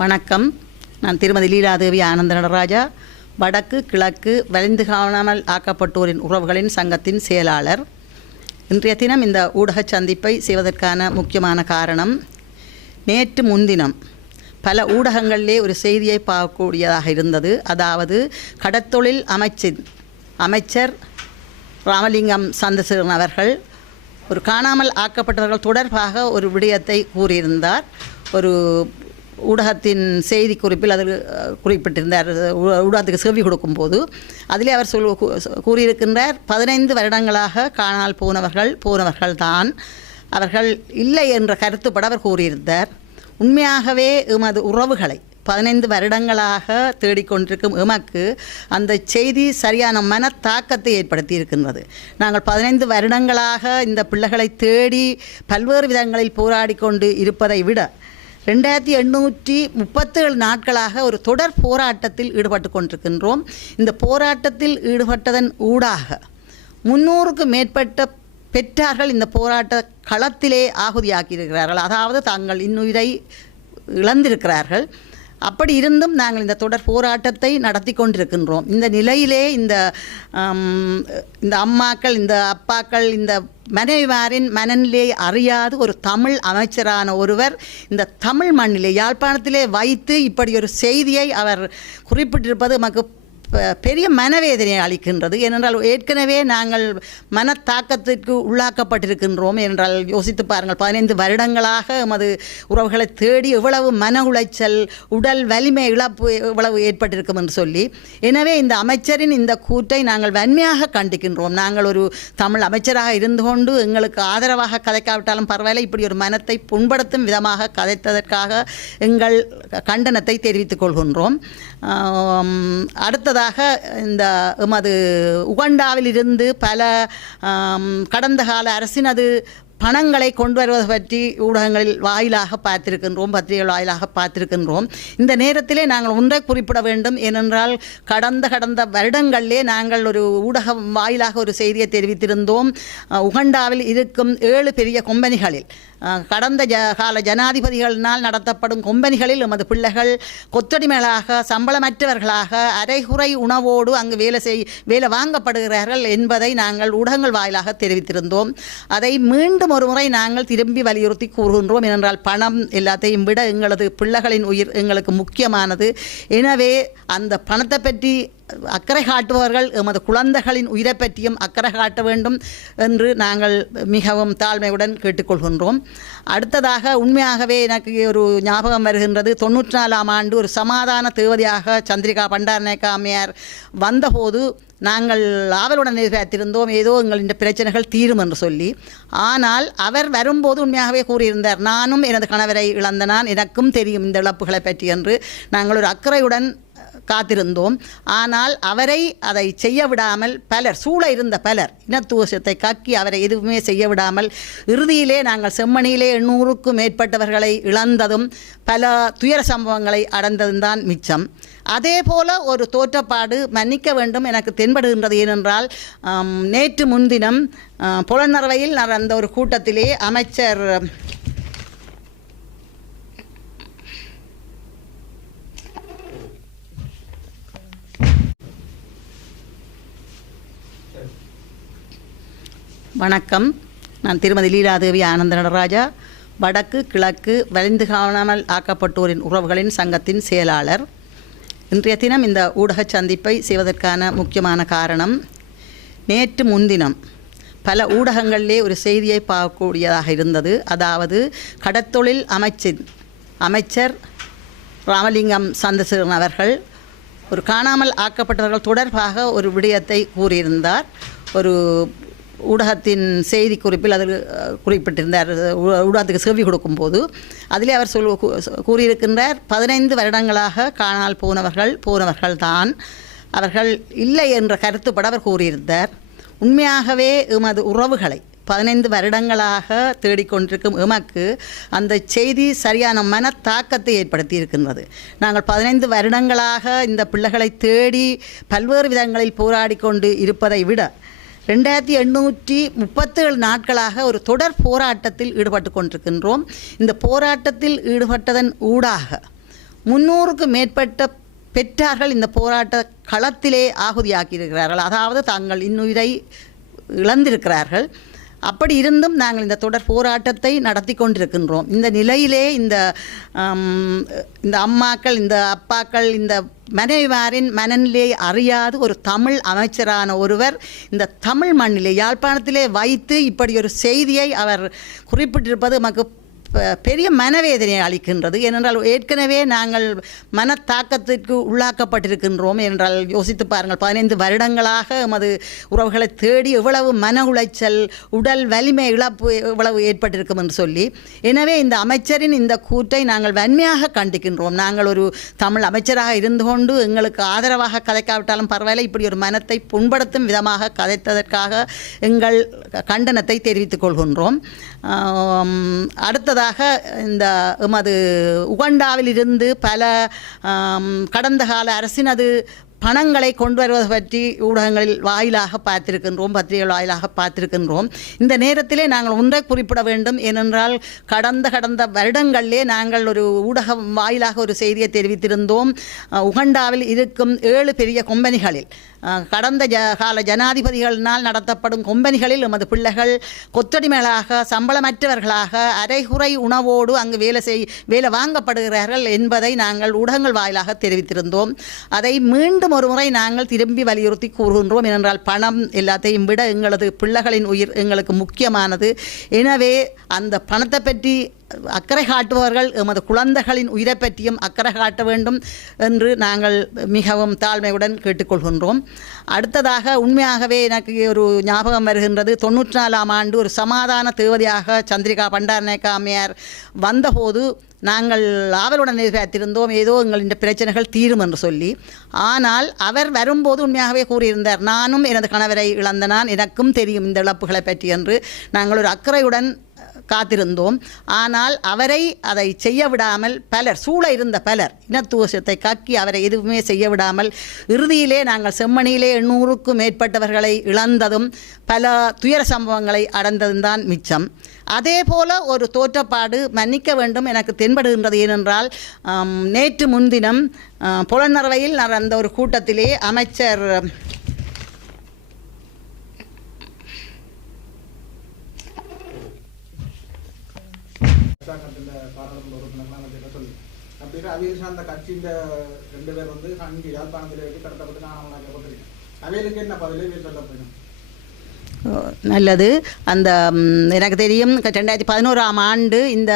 வணக்கம். நான் திருமதி லீலாதேவி ஆனந்த நடராஜா, வடக்கு கிழக்கு வலிந்து காணாமல் ஆக்கப்பட்டோரின் உறவுகளின் சங்கத்தின் செயலாளர். இன்றைய தினம் இந்த ஊடக சந்திப்பை செய்வதற்கான முக்கியமான காரணம், நேற்று முன்தினம் பல ஊடகங்களிலே ஒரு செய்தியை பார்க்கக்கூடியதாக இருந்தது. அதாவது கடத்தொழில் அமைச்சர் ராமலிங்கம் சந்திரசேகரன் அவர்கள் ஒரு காணாமல் ஆக்கப்பட்டவர்கள் தொடர்பாக ஒரு விடயத்தை கூறியிருந்தார். ஒரு ஊடகத்தின் செய்தி குறிப்பில் அதில் குறிப்பிட்டிருந்தார். ஊடகத்துக்கு செவி கொடுக்கும்போது அதிலே அவர் கூறியிருக்கின்றார், 15 வருடங்களாக காணால் போனவர்கள் தான், அவர்கள் இல்லை என்ற கருத்துப்பட அவர் கூறியிருந்தார். உண்மையாகவே எமது உறவுகளை 15 வருடங்களாக தேடிக்கொண்டிருக்கும் எமக்கு அந்த செய்தி சரியான மனத்தாக்கத்தை ஏற்படுத்தி இருக்கின்றது. நாங்கள் 15 வருடங்களாக இந்த பிள்ளைகளை தேடி பல்வேறு விதங்களில் போராடி கொண்டு இருப்பதை விட 2837 நாட்களாக ஒரு தொடர் போராட்டத்தில் ஈடுபட்டு கொண்டிருக்கின்றோம். இந்த போராட்டத்தில் ஈடுபட்டதன் ஊடாக 300க்கு மேற்பட்ட பெற்றார்கள் இந்த போராட்ட களத்திலே ஆகுதியாக்கியிருக்கிறார்கள். அதாவது தாங்கள் இன்னுயிரை இழந்திருக்கிறார்கள். அப்படி இருந்தும் நாங்கள் இந்த தொடர் போராட்டத்தை நடத்தி கொண்டிருக்கின்றோம். இந்த நிலையிலே இந்த அம்மாக்கள், இந்த அப்பாக்கள், இந்த மனைவிமாரின் மனநிலை அறியாது ஒரு தமிழ் அமைச்சரான ஒருவர் இந்த தமிழ் மண்ணிலே யாழ்ப்பாணத்திலே வைத்து இப்படி ஒரு செய்தியை அவர் குறிப்பிட்டிருப்பது நமக்கு பெரிய மனவேதனையை அளிக்கின்றது. ஏனென்றால் ஏற்கனவே நாங்கள் மனத்தாக்கத்திற்கு உள்ளாக்கப்பட்டிருக்கின்றோம். என்றால் யோசித்து பாருங்கள், 15 வருடங்களாக எமது உறவுகளை தேடி எவ்வளவு மன உளைச்சல், உடல் வலிமை இழப்பு எவ்வளவு ஏற்பட்டிருக்கும் என்று சொல்லி. எனவே இந்த அமைச்சரின் இந்த கூற்றை நாங்கள் வன்மையாக கண்டிக்கின்றோம். நாங்கள் ஒரு தமிழ் அமைச்சராக இருந்து கொண்டு எங்களுக்கு ஆதரவாக கதைக்காவிட்டாலும் பரவாயில்லை, இப்படி ஒரு மனத்தை புண்படுத்தும் விதமாக கதைத்ததற்காக எங்கள் கண்டனத்தை தெரிவித்துக் கொள்கின்றோம். அடுத்ததாக இந்த எமது உகண்டாவில் இருந்து பல கடந்த கால அரசினது பணங்களை கொண்டு வருவது பற்றி ஊடகங்களில் வாயிலாக பார்த்திருக்கின்றோம், பத்திரிகைகள் வாயிலாக பார்த்திருக்கின்றோம். இந்த நேரத்திலே நாங்கள் ஒன்றை குறிப்பிட வேண்டும். ஏனென்றால் கடந்த வருடங்களிலே நாங்கள் ஒரு ஊடகம் வாயிலாக ஒரு செய்தியை தெரிவித்திருந்தோம். உகண்டாவில் இருக்கும் 7 பெரிய கொம்பனிகளில் கடந்த கால ஜனாதிபதிகளினால் நடத்தப்படும் கொம்பனிகளில் எமது பிள்ளைகள் கொத்தடிமைகளாக, சம்பளமற்றவர்களாக, அரைகுறை உணவோடு அங்கு வேலை வாங்கப்படுகிறார்கள் என்பதை நாங்கள் ஊடகங்கள் வாயிலாக தெரிவித்திருந்தோம். அதை மீண்டும் ஒரு முறை நாங்கள் திரும்பி வலியுறுத்தி கூறுகின்றோம். ஏனென்றால் பணம் எல்லாத்தையும் விட எங்களது பிள்ளைகளின் உயிர் எங்களுக்கு முக்கியமானது. எனவே அந்த பணத்தை பற்றி அக்கறை காட்டுபவர்கள் எமது குழந்தைகளின் உயிரை பற்றியும் அக்கறை காட்ட வேண்டும் என்று நாங்கள் மிகவும் தாழ்மையுடன் கேட்டுக்கொள்கின்றோம். அடுத்ததாக உண்மையாகவே எனக்கு ஒரு ஞாபகம் வருகின்றது. 94ஆம் ஆண்டு ஒரு சமாதான தேவதையாக சந்திரிகா பண்டாரநாயக்கா அம்மையார் வந்தபோது நாங்கள் ஆவலுடன் எதிர்பார்த்திருந்தோம், ஏதோ எங்களின் பிரச்சனைகள் தீரும் என்று சொல்லி. ஆனால் அவர் வரும்போது உண்மையாகவே கூறியிருந்தார், நானும் எனது கணவரை இழந்த நான், எனக்கும் தெரியும் இந்த இழப்புகளை பற்றி என்று. நாங்கள் ஒரு அக்கறையுடன் காத்திருந்தோம். ஆனால் அவரை அதை செய்ய விடாமல் சூழ இருந்த பலர் இனத்துவசத்தை கக்கி அவரை எதுவுமே செய்ய விடாமல் இறுதியிலே நாங்கள் செம்மணியிலே 800க்கும் மேற்பட்டவர்களை இழந்ததும் பல துயர சம்பவங்களை அடைந்ததும் தான் மிச்சம். அதே போல ஒரு தோற்றப்பாடு மன்னிக்க வேண்டும் எனக்கு தென்படுகின்றது. ஏனென்றால் நேற்று முன்தினம் புலனறுவையில் நடந்த ஒரு கூட்டத்திலே அமைச்சர் வணக்கம். நான் திருமதி லீலாதேவி ஆனந்த நடராஜா, வடக்கு கிழக்கு வலிந்து காணாமல் ஆக்கப்பட்டோரின் உறவுகளின் சங்கத்தின் செயலாளர். இன்றைய தினம் இந்த ஊடக சந்திப்பை செய்வதற்கான முக்கியமான காரணம், நேற்று முன்தினம் பல ஊடகங்களிலே ஒரு செய்தியை பார்க்கக்கூடியதாக இருந்தது. அதாவது கடத்தொழில் அமைச்சர் ராமலிங்கம் சந்திரசேகரன் அவர்கள் ஒரு காணாமல் ஆக்கப்பட்டவர்கள் தொடர்பாக ஒரு விடயத்தை கூறியிருந்தார். ஒரு ஊடகத்தின் செய்தி குறிப்பில் அதில் குறிப்பிட்டிருந்தார். ஊடகத்துக்கு செவி கொடுக்கும்போது அதிலே அவர் கூறியிருக்கின்றார், 15 வருடங்களாக காணால் போனவர்கள் தான், அவர்கள் இல்லை என்ற கருத்துப்பட அவர் கூறியிருந்தார். உண்மையாகவே எமது உறவுகளை 15 வருடங்களாக தேடிக்கொண்டிருக்கும் எமக்கு அந்த செய்தி சரியான மனத்தாக்கத்தை ஏற்படுத்தி இருக்கின்றது. நாங்கள் 15 வருடங்களாக இந்த பிள்ளைகளை தேடி பல்வேறு விதங்களில் போராடி கொண்டு இருப்பதை விட 2837 நாட்களாக ஒரு தொடர் போராட்டத்தில் ஈடுபட்டு கொண்டிருக்கின்றோம். இந்த போராட்டத்தில் ஈடுபட்டதன் ஊடாக 300க்கும் மேற்பட்ட பெற்றார்கள் இந்த போராட்ட களத்திலே ஆகுதியாக்கியிருக்கிறார்கள். அதாவது தாங்கள் இன்னுயிரை இழந்திருக்கிறார்கள். அப்படி இருந்தும் நாங்கள் இந்த தொடர் போராட்டத்தை நடத்தி கொண்டிருக்கின்றோம். இந்த நிலையிலே இந்த அம்மாக்கள், இந்த அப்பாக்கள், இந்த மனைவிமாரின் மனநிலையை அறியாது ஒரு தமிழ் அமைச்சரான ஒருவர் இந்த தமிழ் மண்ணிலே யாழ்ப்பாணத்திலே வைத்து இப்படி ஒரு செய்தியை அவர் குறிப்பிட்டிருப்பது நமக்கு பெரிய மனவேதனையை அளிக்கின்றது. ஏனென்றால் ஏற்கனவே நாங்கள் மனத்தாக்கத்திற்கு உள்ளாக்கப்பட்டிருக்கின்றோம். என்றால் யோசித்து பாருங்கள், 15 வருடங்களாக எமது உறவுகளை தேடி எவ்வளவு மன உளைச்சல், உடல் வலிமை இழப்பு எவ்வளவு ஏற்பட்டிருக்கும் என்று சொல்லி. எனவே இந்த அமைச்சரின் இந்த கூற்றை நாங்கள் வன்மையாக கண்டிக்கின்றோம். நாங்கள் ஒரு தமிழ் அமைச்சராக இருந்து கொண்டு எங்களுக்கு ஆதரவாக கதைக்காவிட்டாலும் பரவாயில்லை, இப்படி ஒரு மனத்தை புண்படுத்தும் விதமாக கதைத்ததற்காக எங்கள் கண்டனத்தை தெரிவித்துக் கொள்கின்றோம். அடுத்ததாக இந்த எமது உகண்டாவில் இருந்து பல கடந்த கால அரசினது பணங்களை கொண்டு வருவது பற்றி ஊடகங்களில் வாயிலாக பார்த்திருக்கின்றோம், பத்திரிகைகள் வாயிலாக பார்த்திருக்கின்றோம். இந்த நேரத்திலே நாங்கள் ஒன்றை குறிப்பிட வேண்டும். ஏனென்றால் கடந்த வருடங்களிலே நாங்கள் ஒரு ஊடகம் வாயிலாக ஒரு செய்தியை தெரிவித்திருந்தோம். உகண்டாவில் இருக்கும் 7 பெரிய கம்பெனிகளில் கடந்த கால ஜனாதிபதிகளினால் நடத்தப்படும் கம்பெனிகளில் எமது பிள்ளைகள் கொத்தடிமைகளாக, சம்பளமற்றவர்களாக, அரைகுறை உணவோடு அங்கு வேலை வாங்கப்படுகிறார்கள் என்பதை நாங்கள் ஊடகங்கள் வாயிலாக தெரிவித்திருந்தோம். அதை மீண்டும் ஒரு முறை நாங்கள் திரும்பி வலியுறுத்தி கூறுகின்றோம். ஏனென்றால் பணம் எல்லாத்தையும் விட எங்களது பிள்ளைகளின் உயிர் எங்களுக்கு முக்கியமானது. எனவே அந்த பணத்தை பற்றி அக்கறை காட்டுபவர்கள் எமது குழந்தைகளின் உயிரை பற்றியும் அக்கறை காட்ட வேண்டும் என்று நாங்கள் மிகவும் தாழ்மையுடன் கேட்டுக்கொள்கின்றோம். அடுத்ததாக உண்மையாகவே எனக்கு ஒரு ஞாபகம் வருகின்றது. 94ஆம் ஆண்டு ஒரு சமாதான தேவதையாக சந்திரிகா பண்டாரநாயக்கா அம்மையார் வந்தபோது நாங்கள் ஆவலுடன் எதிர்பார்த்திருந்தோம் ஏதோ எங்களின் பிரச்சனைகள் தீரும் என்று சொல்லி. ஆனால் அவர் வரும்போது உண்மையாகவே கூறியிருந்தார், நானும் எனது கணவரை இழந்த நான், எனக்கும் தெரியும் இந்த இழப்புகளை பற்றி என்று. நாங்கள் ஒரு அக்கறையுடன் காத்திருந்தோம். ஆனால் அவரை அதை செய்ய விடாமல் பலர், சூழ இருந்த பலர் இனத்துவசத்தை காக்கி அவரை எதுவுமே செய்ய விடாமல் இறுதியிலே நாங்கள் செம்மணியிலே 800க்கும் மேற்பட்டவர்களை இழந்ததும் பல துயர சம்பவங்களை அடைந்ததும் தான் மிச்சம். அதே போல ஒரு தோற்றப்பாடு மன்னிக்க வேண்டும் எனக்கு தென்படுகின்றது. ஏனென்றால் நேற்று முன்தினம் புலனறுவையில் நடந்த ஒரு கூட்டத்திலே அமைச்சர் பாராளுமன்ற உறுப்பினர்கள் சொல்லி அப்படின்னா அவையில் சார்ந்த கட்சியின் 2 பேர் வந்து அங்கே யாழ்ப்பாணத்தில் வைத்து கடத்தப்பட்டு காணாமலாக்கப்பட்டிருக்கேன். அவைகளுக்கு என்ன பதிலே சொல்ல போயிடும்? நல்லது. அந்த எனக்கு தெரியும் 2011ஆம் ஆண்டு இந்த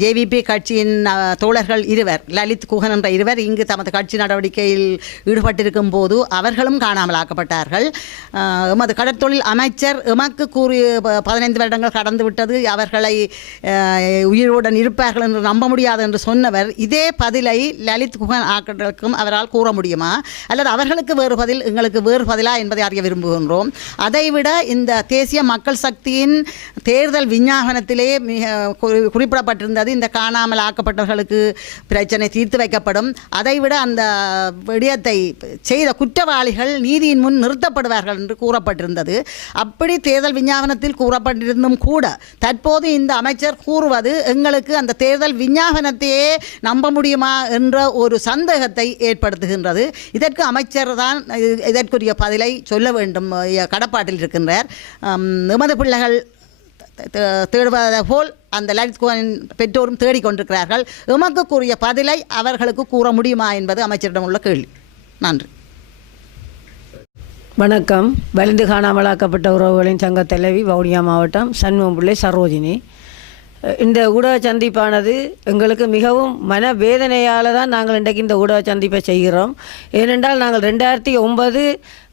ஜேவிபி கட்சியின் தோழர்கள் 2 லலித் குஹன் என்ற 2 இங்கு தமது கட்சி நடவடிக்கையில் ஈடுபட்டிருக்கும் போது அவர்களும் காணாமலாக்கப்பட்டார்கள். எமது கடற்தொழில் அமைச்சர் எமக்கு கூறி 15 வருடங்கள் கடந்து விட்டது, அவர்களை உயிருடன் இருப்பார்கள் என்று நம்ப முடியாது என்று சொன்னவர், இதே பதிலை லலித் குஹன் ஆக்களுக்கும் அவரால் கூற முடியுமா, அல்லது அவர்களுக்கு வேறு பதில் எங்களுக்கு வேறு பதிலா என்பதை அறிய விரும்புகின்றோம். அதைவிட இந்த தேசிய மக்கள் சக்தியின் தேர்தல் விஞ்ஞாபனத்திலே குறிப்பிடப்பட்டிருந்த இந்த காணாமல் ஆக்கப்பட்டவர்களுக்கு பிரச்சனை தீர்த்து வைக்கப்படும், அதைவிட அந்த விடயத்தை செய்த குற்றவாளிகள் நீதியின் முன் நிறுத்தப்படுவார்கள் என்று கூறப்பட்டிருந்தது. அப்படி தேர்தல் விஞ்ஞாபனத்தில் கூறப்பட்டிருந்தும் கூட தற்போது இந்த அமைச்சர் கூறுவது எங்களுக்கு அந்த தேர்தல் விஞ்ஞாபனத்தையே நம்ப முடியுமா என்ற ஒரு சந்தேகத்தை ஏற்படுத்துகின்றது. இதற்கு அமைச்சர் தான் இதற்குரிய பதிலை சொல்ல வேண்டும் கடப்பாட்டில் இருக்கின்றார். எமது பிள்ளைகள் தேடுவதை போல் அந்த லலித் குஹனின் பெற்றோரும் தேடிக்கொண்டிருக்கிறார்கள். எமக்கு கூறிய பதிலை அவர்களுக்கு கூற முடியுமா என்பது அமைச்சரிடம் உள்ள கேள்வி. நன்றி. வணக்கம். வலிந்து காணாமலாக்கப்பட்ட உறவுகளின் சங்க தலைவி, வவுனியா மாவட்டம், சண்முகம்பிள்ளை சரோஜினி. இந்த ஊடக சந்திப்பானது எங்களுக்கு மிகவும் மனவேதனையால் தான் நாங்கள் இன்றைக்கு இந்த ஊடக சந்திப்பை செய்கிறோம். ஏனென்றால் நாங்கள் 2009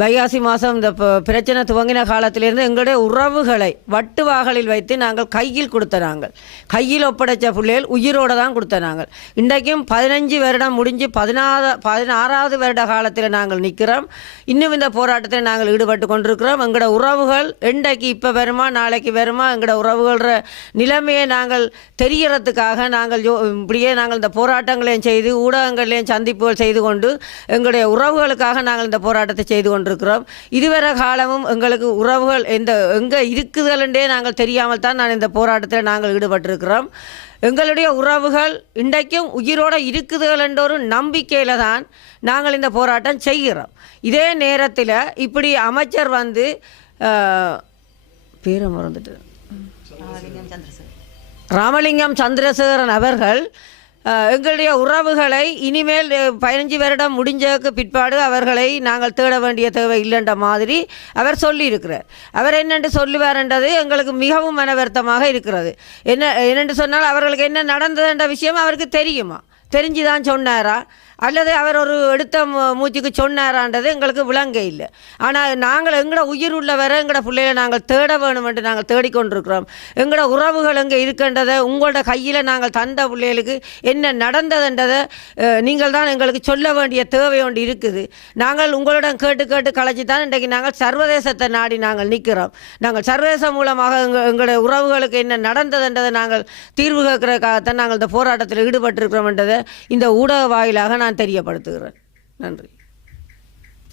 வைகாசி மாதம் இந்த பிரச்சனை துவங்கின காலத்திலிருந்து எங்களுடைய உறவுகளை வட்டுவாகலில் வைத்து நாங்கள் கையில் கொடுத்த, நாங்கள் கையில் ஒப்படைச்ச பிள்ளைகள் உயிரோடு தான் கொடுத்த. நாங்கள் இன்றைக்கும் 15 வருடம் முடிஞ்சு 16வது வருட காலத்தில் நாங்கள் நிற்கிறோம். இன்னும் இந்த போராட்டத்தில் நாங்கள் ஈடுபட்டு கொண்டிருக்கிறோம். எங்களோட உறவுகள் இன்றைக்கு இப்போ வருமா நாளைக்கு வருமா, எங்களோட உறவுகள நிலைமையை நாங்கள் தெரியறதுக்காக நாங்கள் இப்படியே நாங்கள் இந்த போராட்டங்களையும் செய்து ஊடகங்களையும் சந்திப்புகள் செய்து கொண்டு எங்களுடைய உறவுகளுக்காக நாங்கள் இந்த போராட்டத்தை செய்து கொண்டிருக்கிறோம். இதுவரை காலமும் எங்களுக்கு உறவுகள் எங்கே இருக்குதுன்றே நாங்கள் தெரியாமல் தான் நான் இந்த போராட்டத்தில் நாங்கள் ஈடுபட்டிருக்கிறோம். எங்களுடைய உறவுகள் இன்றைக்கும் உயிரோடு இருக்குதுகள் என்ற ஒரு நம்பிக்கையில் தான் நாங்கள் இந்த போராட்டம் செய்கிறோம். இதே நேரத்தில் இப்படி அமைச்சர் வந்து பேரை மறந்துட்டு ராமலிங்கம் சந்திரசேகரன் அவர்கள் எங்களுடைய உறவுகளை இனிமேல் 15 வருடம் முடிஞ்சதுக்கு பிற்பாடு அவர்களை நாங்கள் தேட வேண்டிய தேவை இல்லைன்ற மாதிரி அவர் சொல்லியிருக்கிறார். அவர் என்னென்று சொல்லுவார்ன்றது எங்களுக்கு மிகவும் மனவருத்தமாக இருக்கிறது. என்னென்று சொன்னால் அவர்களுக்கு என்ன நடந்ததுன்ற விஷயம் அவருக்கு தெரியுமா, தெரிஞ்சு தான் சொன்னாரா அல்லது அவர் ஒரு எடுத்த மூச்சுக்கு சொன்னாரான்றது எங்களுக்கு விளங்க இல்லை. ஆனால் நாங்கள் எங்களோட உயிர் உள்ளவரை எங்களோட பிள்ளைகளை நாங்கள் தேட வேணும் என்று நாங்கள் தேடிக்கொண்டிருக்கிறோம். எங்களோட உறவுகள் எங்கே இருக்கின்றதை உங்களோட கையில் நாங்கள் தந்த பிள்ளைகளுக்கு என்ன நடந்ததுன்றதை நீங்கள் தான் எங்களுக்கு சொல்ல வேண்டிய தேவை ஒன்று இருக்குது. நாங்கள் உங்களிடம் கேட்டு கலைச்சி தான் இன்றைக்கு நாங்கள் சர்வதேசத்தை நாடி நாங்கள் நிற்கிறோம். நாங்கள் சர்வதேசம் மூலமாக எங்களுடைய உறவுகளுக்கு என்ன நடந்ததுன்றதை நாங்கள் தீர்வு கேட்கறதுக்காகத்தான் நாங்கள் இந்த போராட்டத்தில் ஈடுபட்டிருக்கிறோம் என்றதை இந்த ஊடக வாயிலாக நான் தெரியப்படுத்துகிறேன். நன்றி.